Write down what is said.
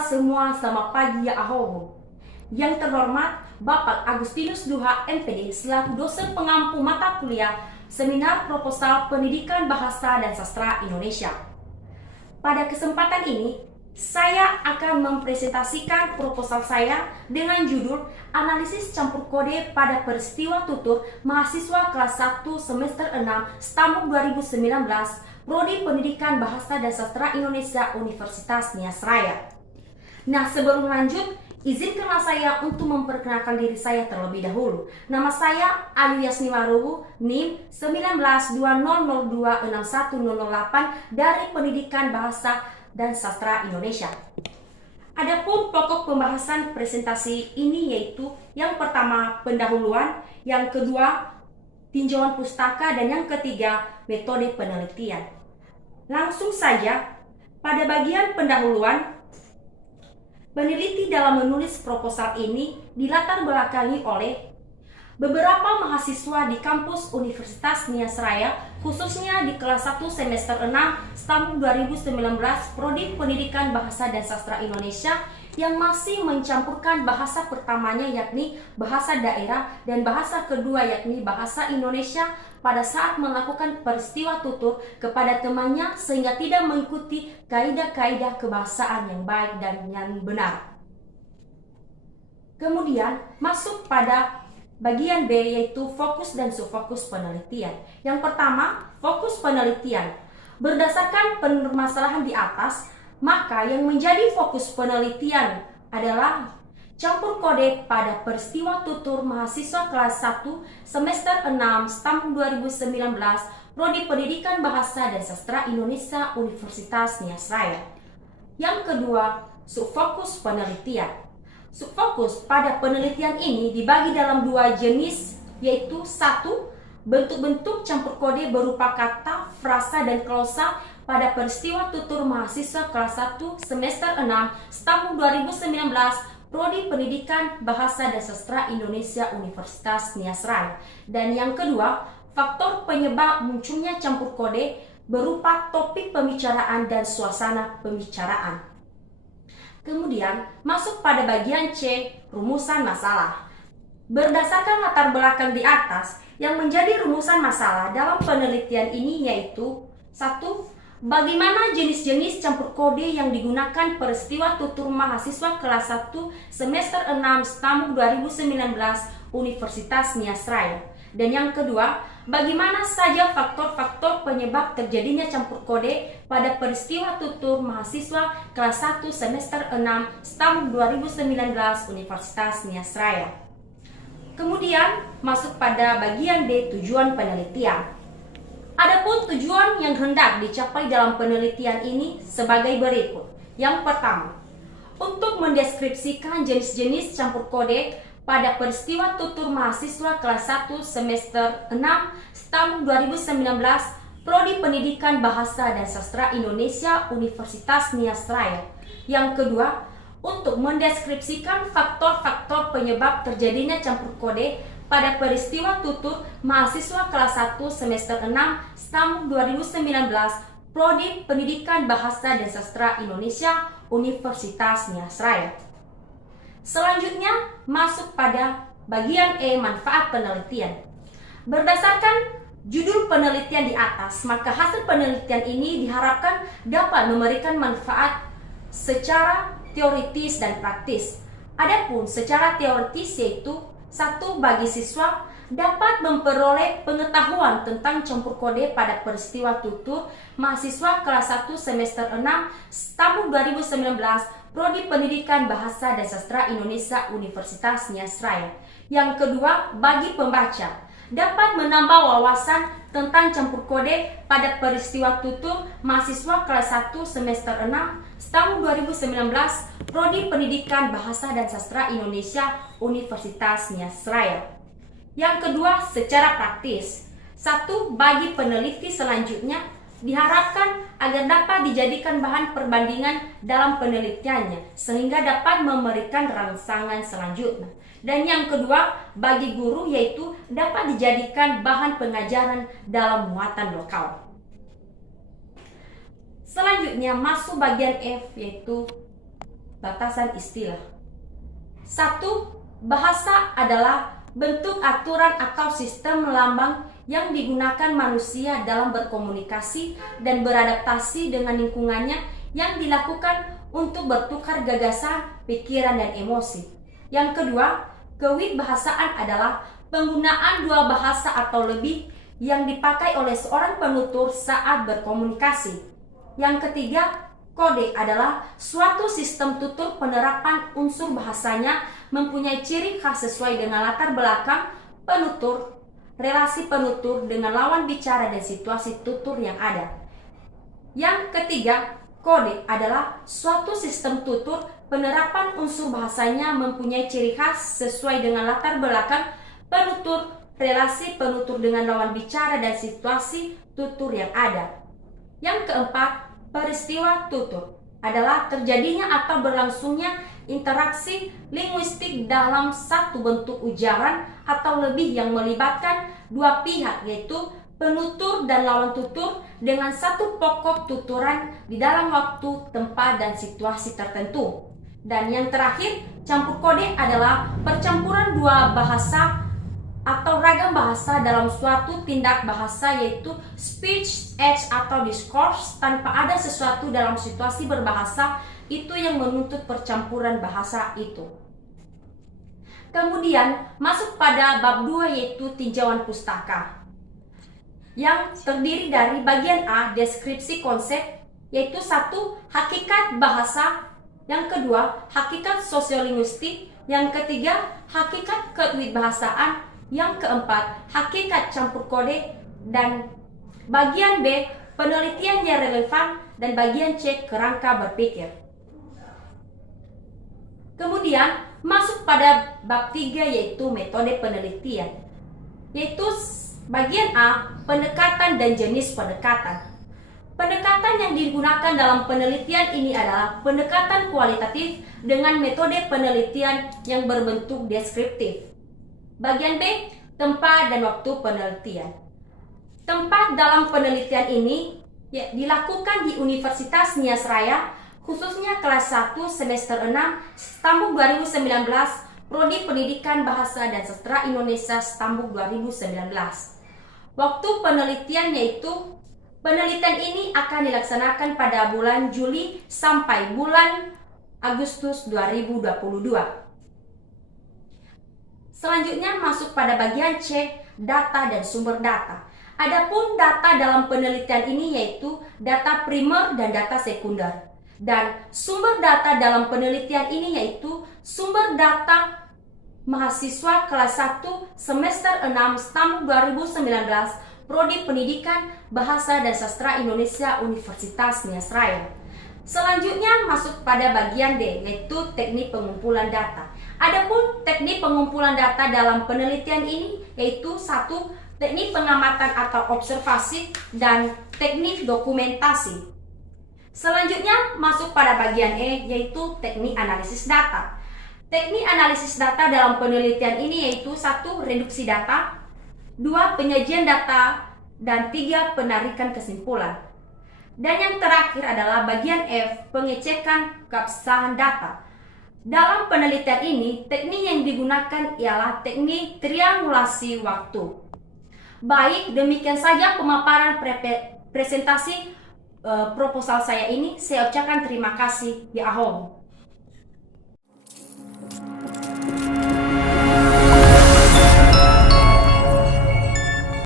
semua, selamat pagi ya Ahoho. Yang terhormat Bapak Agustinus Duha MPD selaku dosen pengampu mata kuliah Seminar Proposal Pendidikan Bahasa dan Sastra Indonesia. Pada kesempatan ini, saya akan mempresentasikan proposal saya dengan judul Analisis Campur Kode pada Peristiwa Tutur Mahasiswa Kelas 1 Semester 6 STAMUK 2019 Prodi Pendidikan Bahasa dan Sastra Indonesia Universitas Nias Raya. Nah, sebelum lanjut, izinkanlah saya untuk memperkenalkan diri saya terlebih dahulu. Nama saya Ayu Yasni Maruhu, NIM 1920026108 dari Pendidikan Bahasa dan Sastra Indonesia. Adapun pokok pembahasan presentasi ini yaitu yang pertama pendahuluan, yang kedua tinjauan pustaka, dan yang ketiga metode penelitian. Langsung saja, pada bagian pendahuluan, peneliti dalam menulis proposal ini dilatar belakangi oleh beberapa mahasiswa di kampus Universitas Nias Raya, khususnya di kelas 1 semester 6 STAMUK 2019 Prodi Pendidikan Bahasa dan Sastra Indonesia yang masih mencampurkan bahasa pertamanya yakni bahasa daerah dan bahasa kedua yakni bahasa Indonesia pada saat melakukan peristiwa tutur kepada temannya sehingga tidak mengikuti kaidah-kaidah kebahasaan yang baik dan yang benar. Kemudian masuk pada bagian B yaitu fokus dan subfokus penelitian. Yang pertama, fokus penelitian. Berdasarkan permasalahan di atas, maka yang menjadi fokus penelitian adalah campur kode pada peristiwa tutur mahasiswa kelas 1 semester 6 STAMUK 2019 Prodi Pendidikan Bahasa dan Sastra Indonesia Universitas Nias Raya. Yang kedua, subfokus penelitian. Subfokus pada penelitian ini dibagi dalam dua jenis, yaitu satu, bentuk-bentuk campur kode berupa kata, frasa, dan klausa pada peristiwa tutur mahasiswa kelas 1 semester 6 STAMUK 2019 Prodi Pendidikan Bahasa dan Sastra Indonesia Universitas Nias Raya. Dan yang kedua, faktor penyebab munculnya campur kode berupa topik pembicaraan dan suasana pembicaraan. Kemudian masuk pada bagian C, rumusan masalah. Berdasarkan latar belakang di atas, yang menjadi rumusan masalah dalam penelitian ini yaitu satu, bagaimana jenis-jenis campur kode yang digunakan peristiwa tutur mahasiswa kelas 1 semester 6 STAMUK 2019 Universitas Nias Raya. Dan yang kedua, bagaimana saja faktor-faktor penyebab terjadinya campur kode pada peristiwa tutur mahasiswa kelas 1 semester 6 STAMUK 2019 Universitas Nias Raya. Kemudian masuk pada bagian D, tujuan penelitian. Adapun tujuan yang hendak dicapai dalam penelitian ini sebagai berikut. Yang pertama, untuk mendeskripsikan jenis-jenis campur kode pada peristiwa tutur mahasiswa kelas 1 semester 6 STAMUK 2019 Prodi Pendidikan Bahasa dan Sastra Indonesia Universitas Nias Raya. Yang kedua, untuk mendeskripsikan faktor-faktor penyebab terjadinya campur kode pada peristiwa tutur mahasiswa kelas 1 semester 6 STAMUK 2019 Prodi Pendidikan Bahasa dan Sastra Indonesia Universitas Nias Raya. Selanjutnya masuk pada bagian E, manfaat penelitian. Berdasarkan judul penelitian di atas, maka hasil penelitian ini diharapkan dapat memberikan manfaat secara teoritis dan praktis. Adapun secara teoritis yaitu satu, bagi siswa dapat memperoleh pengetahuan tentang campur kode pada peristiwa tutur mahasiswa kelas 1 semester 6 STAMUK 2019 Prodi Pendidikan Bahasa dan Sastra Indonesia Universitas Nias Raya. Yang kedua, bagi pembaca dapat menambah wawasan tentang campur kode pada peristiwa tutur mahasiswa kelas 1 semester 6 STAMUK 2019 Prodi Pendidikan Bahasa dan Sastra Indonesia Universitas Nias Raya. Yang kedua, secara praktis. Satu, bagi peneliti selanjutnya diharapkan agar dapat dijadikan bahan perbandingan dalam penelitiannya sehingga dapat memberikan rangsangan selanjutnya. Dan yang kedua, bagi guru yaitu dapat dijadikan bahan pengajaran dalam muatan lokal. Selanjutnya masuk bagian F yaitu batasan istilah. 1. Bahasa adalah bentuk aturan atau sistem lambang yang digunakan manusia dalam berkomunikasi dan beradaptasi dengan lingkungannya, yang dilakukan untuk bertukar gagasan, pikiran, dan emosi. Yang kedua, kewibahasaan adalah penggunaan dua bahasa atau lebih yang dipakai oleh seorang penutur saat berkomunikasi. Yang ketiga, kode adalah suatu sistem tutur penerapan unsur bahasanya mempunyai ciri khas sesuai dengan latar belakang penutur, relasi penutur dengan lawan bicara, dan situasi tutur yang ada. Yang ketiga, kode adalah suatu sistem tutur penerapan unsur bahasanya mempunyai ciri khas sesuai dengan latar belakang penutur, relasi penutur dengan lawan bicara, dan situasi tutur yang ada. Yang keempat, peristiwa tutur adalah terjadinya atau berlangsungnya interaksi linguistik dalam satu bentuk ujaran atau lebih yang melibatkan dua pihak, yaitu penutur dan lawan tutur, dengan satu pokok tuturan di dalam waktu, tempat, dan situasi tertentu. Dan yang terakhir, campur kode adalah percampuran dua bahasa atau ragam bahasa dalam suatu tindak bahasa, yaitu speech, edge, atau discourse, tanpa ada sesuatu dalam situasi berbahasa itu yang menuntut percampuran bahasa itu. Kemudian masuk pada bab 2, yaitu tinjauan pustaka, yang terdiri dari bagian A, deskripsi konsep, yaitu 1. Hakikat bahasa, yang kedua hakikat sosiolinguistik, yang ketiga hakikat kewibahasaan, yang keempat hakikat campur kode, dan bagian B, penelitian yang relevan, dan bagian C, kerangka berpikir. Kemudian masuk pada bab 3, yaitu metode penelitian, yaitu bagian A, pendekatan dan jenis pendekatan. Pendekatan yang digunakan dalam penelitian ini adalah pendekatan kualitatif dengan metode penelitian yang berbentuk deskriptif. Bagian B, tempat dan waktu penelitian. Tempat dalam penelitian ini dilakukan di Universitas Nias Raya, khususnya kelas 1 semester 6, Stambuk 2019, Prodi Pendidikan Bahasa dan Sastra Indonesia Stambuk 2019. Waktu penelitian yaitu penelitian ini akan dilaksanakan pada bulan Juli sampai bulan Agustus 2022. Selanjutnya masuk pada bagian C, data dan sumber data. Adapun data dalam penelitian ini yaitu data primer dan data sekunder. Dan sumber data dalam penelitian ini yaitu sumber data mahasiswa kelas 1 semester 6 Stambuk 2019, Prodi Pendidikan Bahasa dan Sastra Indonesia Universitas Nias Raya. Selanjutnya masuk pada bagian D, yaitu teknik pengumpulan data. Adapun teknik pengumpulan data dalam penelitian ini yaitu 1. Teknik pengamatan atau observasi, dan teknik dokumentasi. Selanjutnya masuk pada bagian E, yaitu teknik analisis data. Teknik analisis data dalam penelitian ini yaitu 1. Reduksi data, 2. Penyajian data, dan 3. Penarikan kesimpulan. Dan yang terakhir adalah bagian F, pengecekan keabsahan data. Dalam penelitian ini, teknik yang digunakan ialah teknik triangulasi waktu. Baik, demikian saja pemaparan presentasi proposal saya ini. Saya ucapkan terima kasih. Ya Ahong.